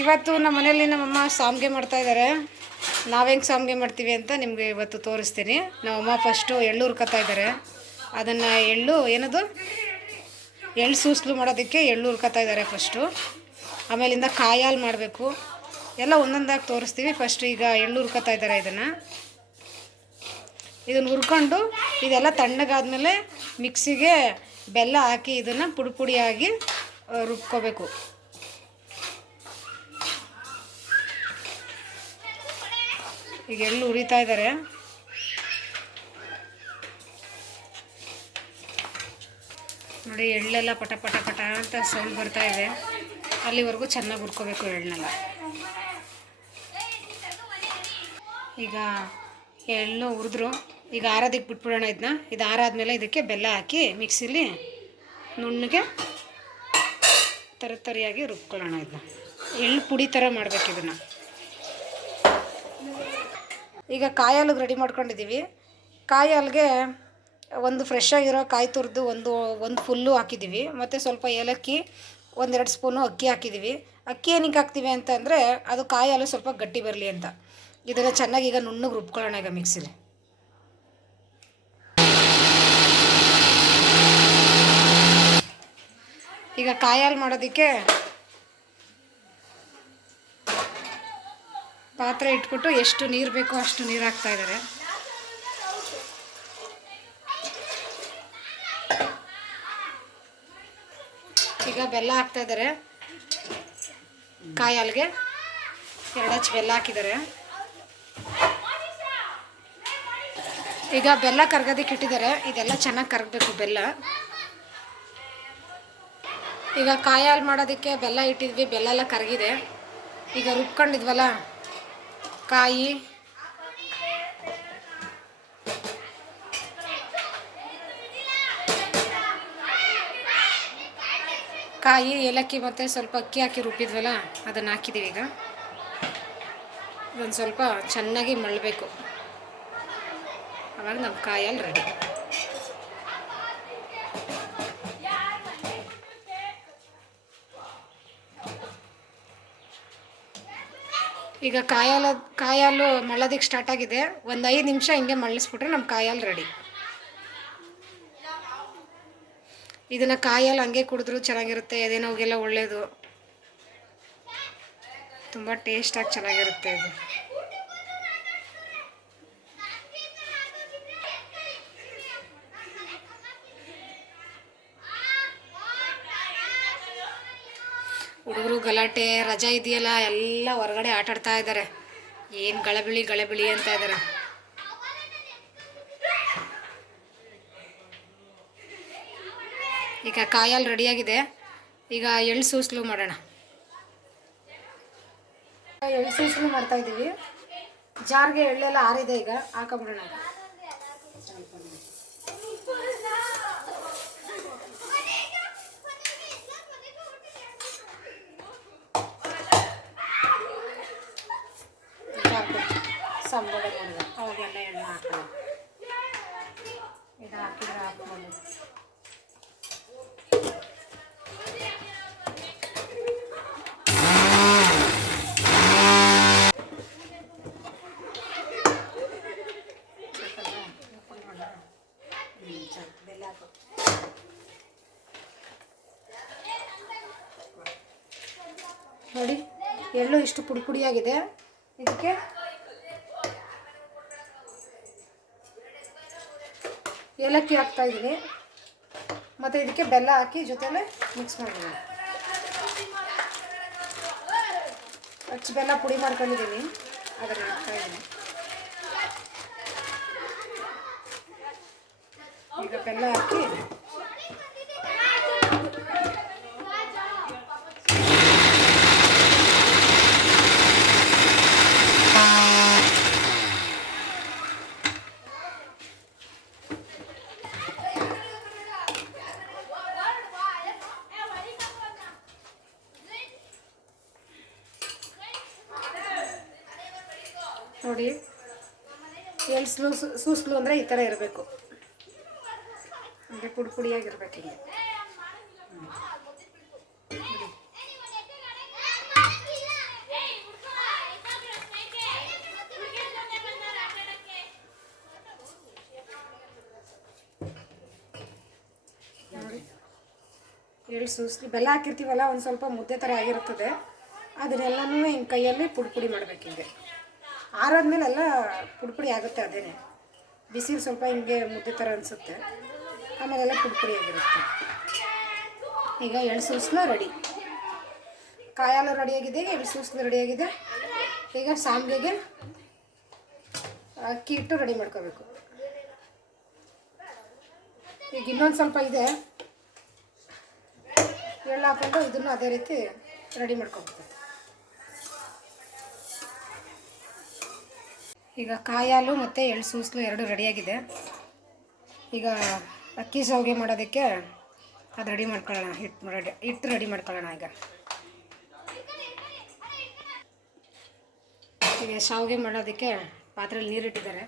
ಇವತ್ತು ನಮ್ಮ ಮನೆಯಲ್ಲಿ ನಮ್ಮಮ್ಮ ಸಾಂಬ್ಗೆ ಮಾಡ್ತಾ ಇದ್ದಾರೆ. ನಾವು ಹೆಂಗೆ ಸಾಂಬ್ಗೆ ಮಾಡ್ತೀವಿ ಅಂತ ನಿಮಗೆ ಇವತ್ತು ತೋರಿಸ್ತೀನಿ. ನಮ್ಮಮ್ಮ ಫಸ್ಟು ಎಳ್ಳು ಇದ್ದಾರೆ. ಅದನ್ನು ಎಳ್ಳು ಏನದು? ಎಳ್ಳು ಸೂಸ್ಲು ಮಾಡೋದಕ್ಕೆ ಎಳ್ಳು ಇದ್ದಾರೆ ಫಸ್ಟು ಆಮೇಲಿಂದ ಕಾಯಾಲು ಮಾಡಬೇಕು. ಎಲ್ಲ ಒಂದೊಂದಾಗಿ ತೋರಿಸ್ತೀವಿ. ಫಸ್ಟ್ ಈಗ ಎಳ್ಳು ಇದ್ದಾರೆ ಇದನ್ನು. ಇದನ್ನು ಹುರ್ಕೊಂಡು ಇದೆಲ್ಲ ತಣ್ಣಗಾದ್ಮೇಲೆ ಮಿಕ್ಸಿಗೆ ಬೆಲ್ಲ ಹಾಕಿ ಇದನ್ನು ಪುಡಿ ಪುಡಿಯಾಗಿ ರುಬ್ಕೋಬೇಕು. ಈಗ ಎಲ್ಲೂ ಉರಿತಾ ಇದ್ದಾರೆ ನೋಡಿ, ಎಳ್ಳೆಲ್ಲ ಪಟ ಪಟ ಪಟ ಅಂತ ಸೌಂಡ್ ಬರ್ತಾ ಇದೆ. ಅಲ್ಲಿವರೆಗೂ ಚೆನ್ನಾಗಿ ಹುರ್ಕೋಬೇಕು ಎಳ್ಳನ್ನೆಲ್ಲ ಈಗ ಎಳ್ಳು ಹುರಿದ್ರು, ಈಗ ಆರೋದಕ್ಕೆ ಬಿಟ್ಬಿಡೋಣ ಇದನ್ನ ಇದು ಆರಾದ್ಮೇಲೆ ಇದಕ್ಕೆ ಬೆಲ್ಲ ಹಾಕಿ ಮಿಕ್ಸಿಲಿ ನುಣ್ಣಗೆ ತರ ತರಿಯಾಗಿ ರುಬ್ಕೊಳ್ಳೋಣ ಇದನ್ನ ಎಳ್ಳು ಪುಡಿ ಥರ ಮಾಡಬೇಕು ಇದನ್ನು. ಈಗ ಕಾಯಿ ಹಾಲಿಗೆ ರೆಡಿ ಮಾಡ್ಕೊಂಡಿದ್ದೀವಿ ಕಾಯಿ ಹಾಲಿಗೆ ಒಂದು ಫ್ರೆಶ್ ಆಗಿರೋ ಕಾಯಿ ತುರಿದು ಒಂದು ಒಂದು ಫುಲ್ಲು ಹಾಕಿದ್ದೀವಿ ಮತ್ತು ಸ್ವಲ್ಪ ಏಲಕ್ಕಿ, ಒಂದೆರಡು ಸ್ಪೂನು ಅಕ್ಕಿ ಹಾಕಿದ್ದೀವಿ ಅಕ್ಕಿ ಏನಕ್ಕೆ ಹಾಕ್ತೀವಿ ಅಂತಂದರೆ ಅದು ಕಾಯಿ ಹಾಲು ಸ್ವಲ್ಪ ಗಟ್ಟಿ ಬರಲಿ ಅಂತ. ಇದನ್ನು ಚೆನ್ನಾಗಿ ಈಗ ನುಣ್ಣಗೆ ರುಬ್ಕೊಳ್ಳೋಣ ಈಗ ಮಿಕ್ಸಿಲಿ. ಈಗ ಕಾಯಿ ಹಾಲು ಮಾಡೋದಕ್ಕೆ ಪಾತ್ರೆ ಇಟ್ಬಿಟ್ಟು ಎಷ್ಟು ನೀರು ಬೇಕೋ ಅಷ್ಟು ನೀರು ಹಾಕ್ತಾ ಇದ್ದಾರೆ. ಈಗ ಬೆಲ್ಲ ಹಾಕ್ತಾ ಇದ್ದಾರೆ. ಕಾಯಿ ಹಾಲಿಗೆ ಎರಡು ಹಚ್ಚಿ ಬೆಲ್ಲ ಹಾಕಿದ್ದಾರೆ. ಈಗ ಬೆಲ್ಲ ಕರ್ಗೋದಕ್ಕೆ ಇಟ್ಟಿದ್ದಾರೆ. ಇದೆಲ್ಲ ಚೆನ್ನಾಗಿ ಕರಗಬೇಕು ಬೆಲ್ಲ. ಈಗ ಕಾಯಿ ಹಾಲು ಮಾಡೋದಕ್ಕೆ ಬೆಲ್ಲ ಇಟ್ಟಿದ್ವಿ. ಬೆಲ್ಲ ಎಲ್ಲ ಕರಗಿದೆ. ಈಗ ರುಬ್ಕೊಂಡಿದ್ವಲ್ಲ? ಕಾಯಿ ಕಾಯಿ ಏಲಕ್ಕಿ ಮತ್ತು ಸ್ವಲ್ಪ ಅಕ್ಕಿ ಹಾಕಿ ರುಬ್ಬಿದ್ವಲ್ಲ, ಅದನ್ನು ಹಾಕಿದ್ದೀವಿ ಈಗ. ಇದೊಂದು ಸ್ವಲ್ಪ ಚೆನ್ನಾಗಿ ಮಳ್ಳಬೇಕು ಅವಾಗ ನಮ್ಮ ಕಾಯಲ್ಲಿ ರೆಡಿ ಈಗ ಕಾಯಾಲ, ಕಾಯಾಲು ಮಳ್ಳೋದಕ್ಕೆ ಸ್ಟಾರ್ಟ್ ಆಗಿದೆ. ಒಂದು ಐದು ನಿಮಿಷ ಹಿಂಗೆ ಮಳ್ಳಿಸ್ಬಿಟ್ರೆ ನಮ್ಮ ಕಾಯಾಲು ರೆಡಿ ಇದನ್ನು ಕಾಯಲ್ಲಿ ಹಂಗೆ ಕುಡಿದ್ರು ಚೆನ್ನಾಗಿರುತ್ತೆ ಎದೆನೋಗೆಲ್ಲ ಒಳ್ಳೆಯದು ತುಂಬ ಟೇಸ್ಟಾಗಿ ಚೆನ್ನಾಗಿರುತ್ತೆ ಇದು. ಹುಡುಗರು ಗಲಾಟೆ, ರಜಾ ಇದೆಯಲ್ಲ, ಎಲ್ಲ ಹೊರಗಡೆ ಆಟಾಡ್ತಾ ಇದ್ದಾರೆ ಏನು ಗಳಬಿಳಿ ಗಳಬಿಳಿ ಅಂತ ಇದ್ದಾರೆ ಈಗ ಕಾಯಲ್ಲಿ ರೆಡಿಯಾಗಿದೆ ಈಗ ಎಳ್ಳು ಸೂಸ್ಲು ಮಾಡೋಣ. ಎಳ್ಳು ಸೂಸ್ಲು ಮಾಡ್ತಾ ಇದ್ದೀವಿ ಜಾರ್ಗೆ ಎಳ್ಳೆಲ್ಲ ಆರಿದೆ ಈಗ. ಹಾಕೊಂಬಿಡೋಣ. ಎಳ್ಳು ಇಷ್ಟು ಪುಡಿ ಪುಡಿಯಾಗಿದೆ. ಇದಕ್ಕೆ ಏಲಕ್ಕಿ ಹಾಕ್ತಾ ಇದ್ದೀನಿ. ಮತ್ತು ಇದಕ್ಕೆ ಬೆಲ್ಲ ಹಾಕಿ ಜೊತೆಲೆ ಮಿಕ್ಸ್ ಮಾಡಿದ್ದೀನಿ ಅಚ್ಚ ಬೆಲ್ಲ ಪುಡಿ ಮಾಡ್ಕೊಂಡಿದ್ದೀನಿ. ಅದನ್ನು ಹಾಕ್ತಾ ಇದ್ದೀನಿ. ಈಗ ಬೆಲ್ಲ ಹಾಕಿ ನೋಡಿ ಎಲ್ಸ್ಲು ಸೂಸ್ಲು ಅಂದರೆ ಈ ಥರ ಇರಬೇಕು. ಅಂದರೆ ಪುಡಿ ಪುಡಿಯಾಗಿರ್ಬೇಕು ಹಿಂಗೆ ಎಳ್ಳು ಸೂಸ್ಲಿ ಬೆಲ್ಲ ಹಾಕಿರ್ತೀವಲ್ಲ, ಒಂದು ಸ್ವಲ್ಪ ಮುದ್ದೆ ಥರ ಆಗಿರ್ತದೆ ಅದನ್ನೆಲ್ಲನೂ ಹಿಂಗೆ ಕೈಯಲ್ಲಿ ಪುಡಿ ಪುಡಿ ಮಾಡಬೇಕಿದೆ ಆರಾದ್ಮೇಲೆ ಎಲ್ಲ ಪುಡಿಪುಡಿ ಪುಡಿ ಆಗುತ್ತೆ ಅದೇನೆ. ಬಿಸಿಲು ಸ್ವಲ್ಪ ಹಿಂಗೆ ಮುದ್ದೆ ಥರ ಅನಿಸುತ್ತೆ. ಆಮೇಲೆಲ್ಲ ಪುಡಿಪುಡಿ ಪುಡಿ ಆಗಿರುತ್ತೆ. ಈಗ ಎಳ್ಳು ಸೂಸ್ಲು ರೆಡಿ. ಕಾಯಾಲು ರೆಡಿಯಾಗಿದೆ ಎಳ್ಳು ಸೂಸ್ಲು ರೆಡಿಯಾಗಿದೆ ಈಗ ಸಾಂಬಿಗೆ ಅಕ್ಕಿ ಇಟ್ಟು ರೆಡಿ ಮಾಡ್ಕೋಬೇಕು. ಈಗ ಇನ್ನೊಂದು ಸ್ವಲ್ಪ ಇದೆ. ಎಳ್ಳು ಹಾಕೊಂಡು ಇದನ್ನು ಅದೇ ರೀತಿ ರೆಡಿ ಮಾಡ್ಕೊಬೇಕು. ಈಗ ಕಾಯಾಲು ಮತ್ತು ಎಳ್ಳು ಸೂಸಲು ಎರಡು ರೆಡಿಯಾಗಿದೆ. ಈಗ ಅಕ್ಕಿ ಶಾವಿಗೆ ಮಾಡೋದಕ್ಕೆ ಅದು ರೆಡಿ ಮಾಡ್ಕೊಳ್ಳೋಣ. ಹಿಟ್ಟು ರೆಡಿ ಹಿಟ್ಟು ರೆಡಿ ಮಾಡ್ಕೊಳ್ಳೋಣ ಈಗ. ಈಗ ಶಾವಿಗೆ ಮಾಡೋದಕ್ಕೆ ಪಾತ್ರೆಯಲ್ಲಿ ನೀರಿಟ್ಟಿದ್ದಾರೆ.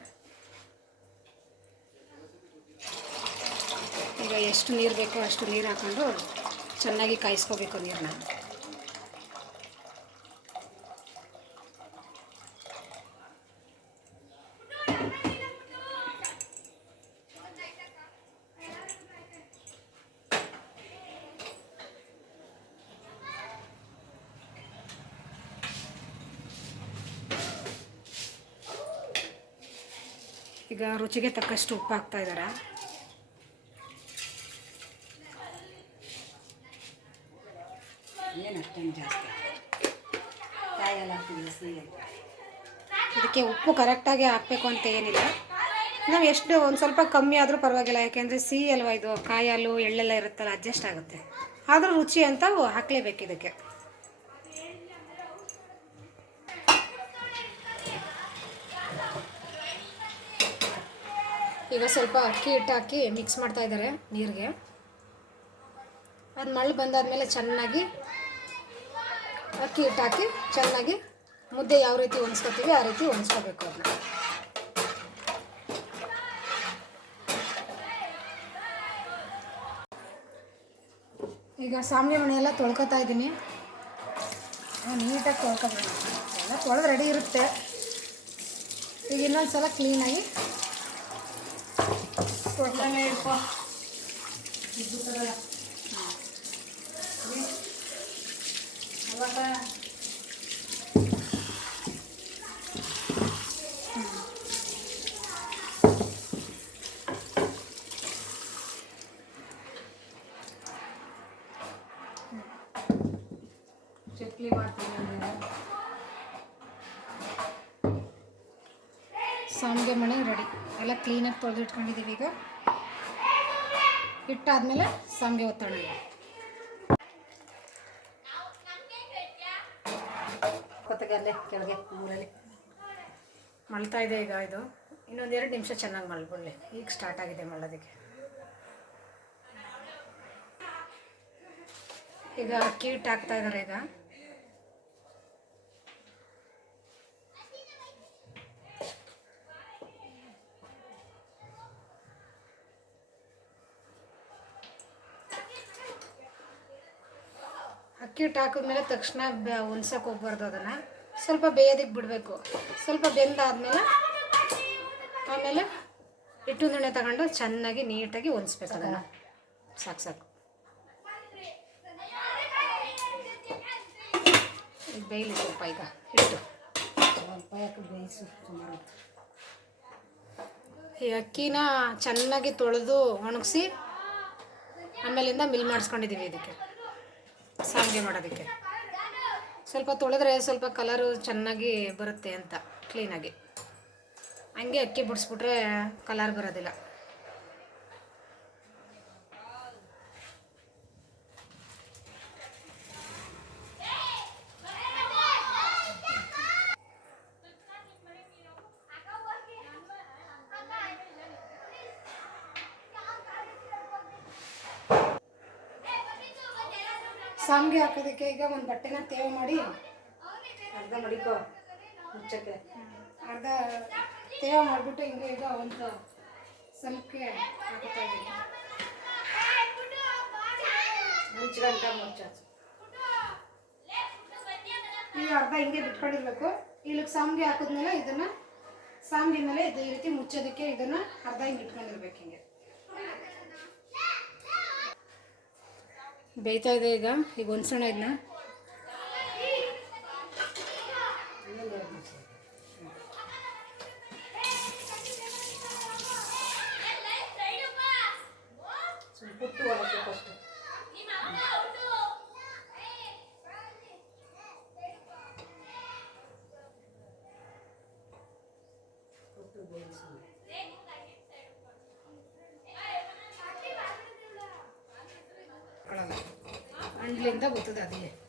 ಈಗ ಎಷ್ಟು ನೀರು ಬೇಕೋ ಅಷ್ಟು ನೀರು ಹಾಕ್ಕೊಂಡು ಚೆನ್ನಾಗಿ ಕಾಯಿಸ್ಕೋಬೇಕು ನೀರನ್ನ. ಈಗ ರುಚಿಗೆ ತಕ್ಕಷ್ಟು ಉಪ್ಪು ಹಾಕ್ತಾ ಇದ್ದಾರೆ ಜಾಸ್ತಿ? ಕಾಯೆಲ್ಲ ಇದಕ್ಕೆ ಉಪ್ಪು ಕರೆಕ್ಟಾಗಿ ಹಾಕಬೇಕು ಅಂತ ಏನಿಲ್ಲ. ನಾವು ಎಷ್ಟು ಒಂದು ಸ್ವಲ್ಪ ಕಮ್ಮಿ ಆದರೂ ಪರವಾಗಿಲ್ಲ ಯಾಕೆಂದರೆ ಸಿಹಿ ಅಲ್ವಾ ಇದು? ಕಾಯಿ ಹಾಲು ಎಳ್ಳೆಲ್ಲ ಇರುತ್ತಲ್ಲ ಅಡ್ಜಸ್ಟ್ ಆಗುತ್ತೆ. ಆದರೂ ರುಚಿ ಅಂತ ಹಾಕಲೇಬೇಕು ಇದಕ್ಕೆ. ಈಗ ಸ್ವಲ್ಪ ಅಕ್ಕಿ ಹಿಟ್ಟು ಹಾಕಿ ಮಿಕ್ಸ್ ಮಾಡ್ತಾ ಇದ್ದಾರೆ ನೀರಿಗೆ. ಅದು ಮಳ್ಳು ಬಂದಾದಮೇಲೆ ಚೆನ್ನಾಗಿ ಅಕ್ಕಿ ಹಿಟ್ಟು ಹಾಕಿ ಚೆನ್ನಾಗಿ ಮುದ್ದೆ ಯಾವ ರೀತಿ ಹೊಂದ್ಸ್ಕೊತೀವಿ ಆ ರೀತಿ ಹೊಂದ್ಸ್ಕೋಬೇಕು ಅದನ್ನ ಈಗ ಸಾಂಬಾರಿ ಮನೆ ತೊಳ್ಕೊತಾ ಇದ್ದೀನಿ. ನೀಟಾಗಿ ತೊಳ್ಕೊಬೇಕು. ಎಲ್ಲ ತೊಳೆದು ರೆಡಿ ಇರುತ್ತೆ. ಈಗ ಇನ್ನೊಂದು ಸಲ ಕ್ಲೀನಾಗಿ ತೊಳ್ಕೊಂಡೆ ಇಟ್ಕೊ ಅವಾಗ ಚಕ್ಲಿ ಮಾಡ್ತೀನಿ ಸಾಂಬಾರಿಗೆ ಮಣೆ ರೆಡಿ. ಎಲ್ಲ ಕ್ಲೀನಾಗಿ ತೊಳೆದಿಟ್ಕೊಂಡಿದ್ದೀವಿ ಈಗ. ಇಟ್ಟಾದ್ಮೇಲೆ ಸಂಗೆ ಒತ್ತೋಣ ಕೊತ್ತಗಲ್ಲೇ ಕೆಳಗೆ ಊರಲ್ಲಿ ಮಳ್ತಾ ಇದೆ ಈಗ ಇದು. ಇನ್ನೊಂದೆರಡು ನಿಮಿಷ ಚೆನ್ನಾಗಿ ಮಲ್ಬಿಡ್ಲಿ. ಈಗ ಸ್ಟಾರ್ಟ್ ಆಗಿದೆ ಮಳ್ಳೋದಕ್ಕೆ ಈಗ ಅಕ್ಕಿ ಹಿಟ್ಟು ಹಾಕ್ತಾ ಇದ್ದಾರೆ ಈಗ. ಅಕ್ಕಿ ಹಿಟ್ಟು ಹಾಕಿದ್ಮೇಲೆ ತಕ್ಷಣ ಬೆ ಹೊನ್ಸಕ್ಕೆ ಹೋಗ್ಬಾರ್ದು ಅದನ್ನು. ಸ್ವಲ್ಪ ಬೇಯೋದಕ್ಕೆ ಬಿಡಬೇಕು. ಸ್ವಲ್ಪ ಬೆಂದಾದ್ಮೇಲೆ ಆಮೇಲೆ ಹಿಟ್ಟು ನುಣ್ಣೆ ತಗೊಂಡು ಚೆನ್ನಾಗಿ ನೀಟಾಗಿ ಹೊಲಿಸ್ಬೇಕು ಅದನ್ನು. ಸಾಕು ಸಾಕು. ಬೇಯಲಿ ಸ್ವಲ್ಪ ಈಗ, ಹಿಟ್ಟು. ಸ್ವಲ್ಪ ಬೇಯಿಸು ಈ ಅಕ್ಕಿನ ಚೆನ್ನಾಗಿ ತೊಳೆದು ಒಣಗಿಸಿ ಆಮೇಲಿಂದ ಮಿಲ್ ಮಾಡಿಸ್ಕೊಂಡಿದ್ದೀವಿ ಇದಕ್ಕೆ. ಸಾಂಬಾರಿಗೆ ಮಾಡೋದಕ್ಕೆ. ಸ್ವಲ್ಪ ತೊಳೆದ್ರೆ ಸ್ವಲ್ಪ ಕಲರು ಚೆನ್ನಾಗಿ ಬರುತ್ತೆ ಅಂತ ಕ್ಲೀನಾಗಿ ಹಂಗೆ ಅಕ್ಕಿ ಬಿಡಿಸ್ಬಿಟ್ರೆ ಕಲರ್ ಬರೋದಿಲ್ಲ. ಸಾಂಬಾರಿಗೆ ಹಾಕೋದಕ್ಕೆ ಈಗ ಒಂದು ಬಟ್ಟೆನ ತೇವ ಮಾಡಿ ಅರ್ಧ ಮಡಿಕೋ ಮುಚ್ಚಕ್ಕೆ. ಅರ್ಧ ತೇವ ಮಾಡಿಬಿಟ್ಟು ಹಿಂಗೆ ಈಗ ಒಂದು ಸಮಕ್ಕೆ ಹಾಕ್ತಾ ಇದ್ದೀನಿ. ಮುಚ್ಗಂಟ ಮುಚ್ಚ. ಈಗ ಅರ್ಧ ಹಿಂಗೆ ಬಿಟ್ಕೊಂಡಿರ್ಬೇಕು. ಇಲ್ಲಿಗೆ ಸಾಮ್ಗೆ ಹಾಕಿದ್ಮೇಲೆ ಇದನ್ನು ಸಾಮ್ಗೆ ಮೇಲೆ ಇದೇ ರೀತಿ ಮುಚ್ಚೋದಕ್ಕೆ ಇದನ್ನು ಅರ್ಧ ಹಿಂಗೆ ಇಟ್ಕೊಂಡಿರ್ಬೇಕು ಹಿಂಗೆ. ಬೇಯ್ತಾ ಇದೆ ಈಗ. ಈಗ ಹೊಂದ್ಸೋಣ ಇದನ್ನ Thank ಪುಟ್ಟು ಒಳಗೆ ಫಸ್ಟ್ ಪುಟ್ಟು ಬೇಯಿಸಿ ಅಂಡ್ಲಿಂದ ಬರ್ತದೆ ಅದೇ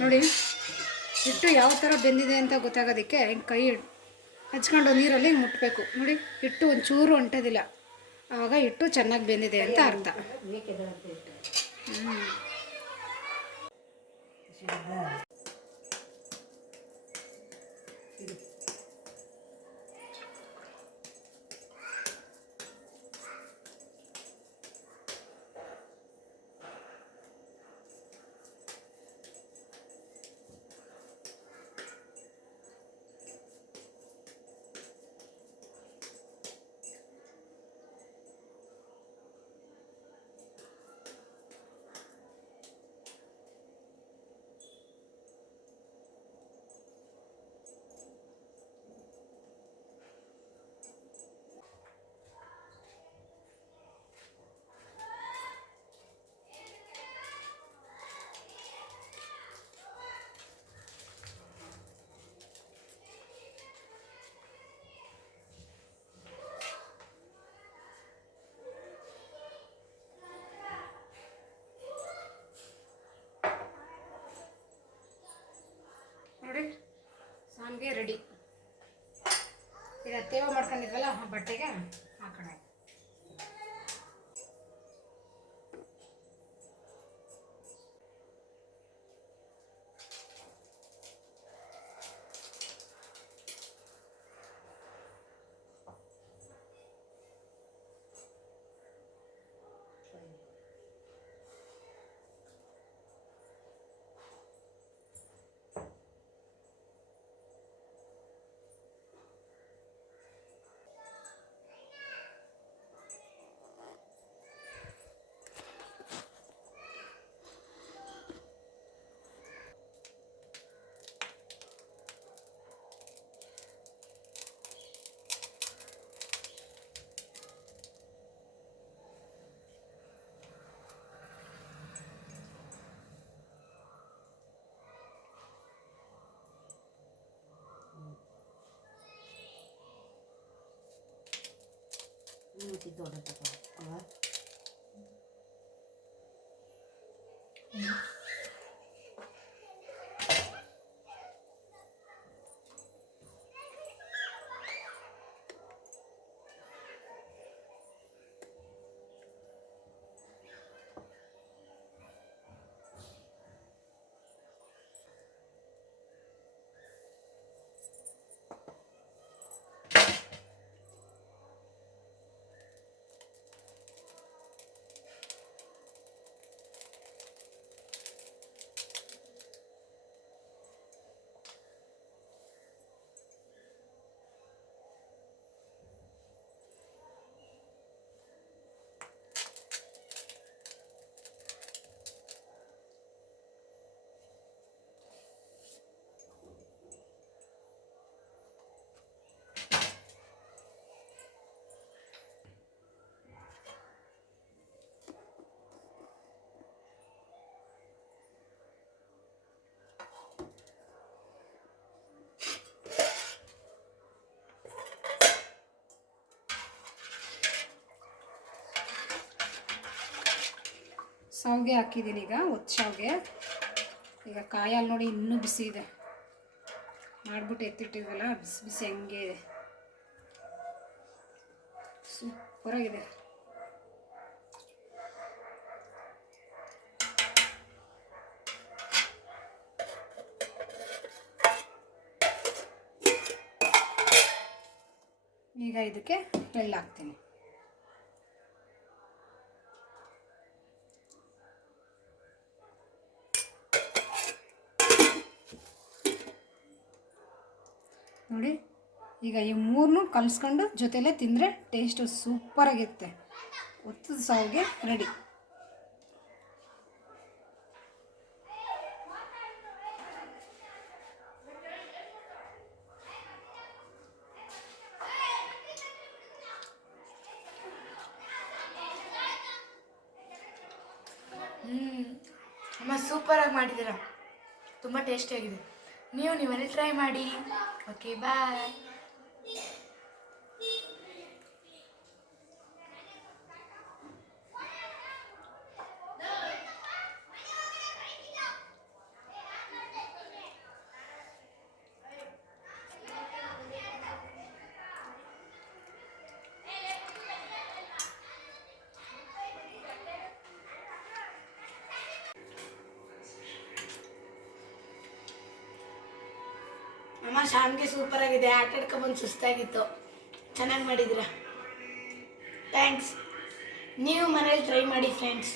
ನೋಡಿ, ಹಿಟ್ಟು ಯಾವ ಥರ ಬೆಂದಿದೆ ಅಂತ ಗೊತ್ತಾಗೋದಕ್ಕೆ ಹಿಂಗೆ ಕೈ ಹಚ್ಕೊಂಡು ನೀರಲ್ಲಿ ಮುಟ್ಟಬೇಕು ನೋಡಿ, ಹಿಟ್ಟು ಒಂಚೂರು ಅಂಟೋದಿಲ್ಲ. ಆವಾಗ ಹಿಟ್ಟು ಚೆನ್ನಾಗಿ ಬೆಂದಿದೆ ಅಂತ ಅರ್ಥ. ಹ್ಞೂ ನೋಡಿ ಸಾಂಗೆ ರೆಡಿ ಈಗ ತೇವ ಮಾಡ್ಕೊಂಡಿದ್ವಲ್ಲ ಬಟ್ಟೆಗೆ ಹಾಕೋಣ 你有几多的宝宝？啊、ಶಾವಿಗೆ ಹಾಕಿದ್ದೀನಿ ಈಗ ಒತ್ತು ಶಾವಿಗೆ ಈಗ ಕಾಯಲ್ಲಿ ನೋಡಿ ಇನ್ನೂ ಬಿಸಿ ಇದೆ. ಮಾಡಿಬಿಟ್ಟು ಎತ್ತಿಟ್ಟಿದ್ವಲ್ಲ, ಬಿಸಿ ಬಿಸಿ ಹಂಗೆ ಇದೆ. ಸೂಪರಾಗಿದೆ. ಈಗ ಇದಕ್ಕೆ ಎಳ್ಳು ಹಾಕ್ತೀನಿ. ಈಗ ಈ ಮೂರನ್ನೂ ಕಲಿಸ್ಕೊಂಡು ಜೊತೆಲೇ ತಿಂದರೆ ಟೇಸ್ಟು ಸೂಪರಾಗಿರುತ್ತೆ ಒತ್ತದ ಸಾವಿಗೆ ರೆಡಿ ಅಮ್ಮ ಸೂಪರಾಗಿ ಮಾಡಿದ್ದೀರಾ? ತುಂಬ ಟೇಸ್ಟಿಯಾಗಿದೆ ನೀವು ನೀವಲ್ಲಿ ಟ್ರೈ ಮಾಡಿ. ಓಕೆ ಬಾಯ್ ಅಮ್ಮ, ಶಾಮ್ಗೆ ಸೂಪರ್ ಆಗಿದೆ. ಆಟ ಆಡ್ಕೊಬಂದು ಸುಸ್ತಾಗಿತ್ತು. ಚೆನ್ನಾಗಿ ಮಾಡಿದ್ದೀರಾ? ಥ್ಯಾಂಕ್ಸ್ ನೀವು ಮನೇಲಿ ಟ್ರೈ ಮಾಡಿ ಫ್ರೆಂಡ್ಸ್